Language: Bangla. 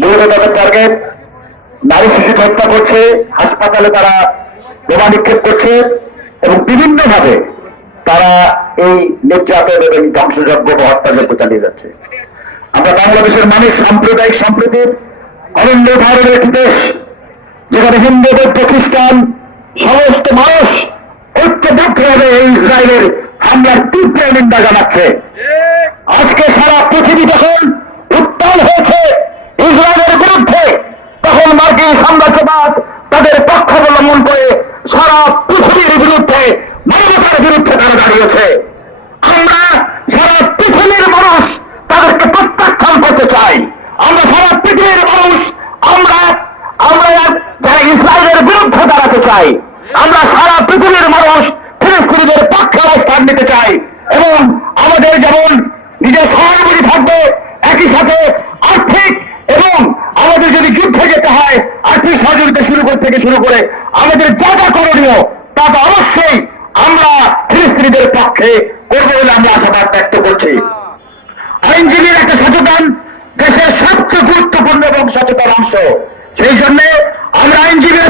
মূলত তাদের টার্গেট নারী শিশুকে হত্যা করছে, হাসপাতালে তারা বোমা নিক্ষেপ করছে এবং বিভিন্ন ভাবে তারা এই নির্যাতন এবং ধ্বংসযজ্ঞ বা হত্যাযজ্ঞ চালিয়ে যাচ্ছে। আমরা বাংলাদেশের মানুষ সাম্প্রদায়িক সম্প্রীতির অনন্য ধরনের একটি দেশ, যেখানে হিন্দু বৌদ্ধ খ্রিস্টান সমস্ত মানুষ ঐক্যবদ্ধভাবে এই ইসরায়েলের হামলার তীব্র নিন্দা জানাচ্ছে। আজকে সারা পৃথিবী যখন উত্তাল হয়েছে ইসরায়েলের বিরুদ্ধে, তখন মার্কিন সাম্রাজ্যবাদ তাদের পক্ষ অবলম্বন করে সারা পৃথিবীর বিরুদ্ধে, মানবতার বিরুদ্ধে তারা দাঁড়িয়েছে। আমরা সারা পৃথিবীর মানুষ তাদেরকে প্রত্যাখ্যান করতে চাই। আমরা সারা পৃথিবীর মানুষ আমরা আমরা যারা ইসরায়েলের বিরুদ্ধে দাঁড়াতে চাই। আমরা সারা পৃথিবীর মানুষ ফিলিস্তিনিদের পক্ষে অবস্থান নিতে চাই এবং আমাদের যেমন নিজের সহানুভূতি থাকবে, একই সাথে আর্থিক এবং আমাদের যদি যুদ্ধে যেতে হয় আর্থিক সহযোগিতা থেকে শুরু করে আমাদের যা যা করণীয় তা তো অবশ্যই আমরা ফিলিস্তিনিদের পক্ষে করবো বলে আমরা আশাবাদ ব্যক্ত করছি। আইনজীবীর একটা সচেতন দেশের সবচেয়ে গুরুত্বপূর্ণ এবং সচেতন অংশ। সেই জন্য আমরা আইনজীবী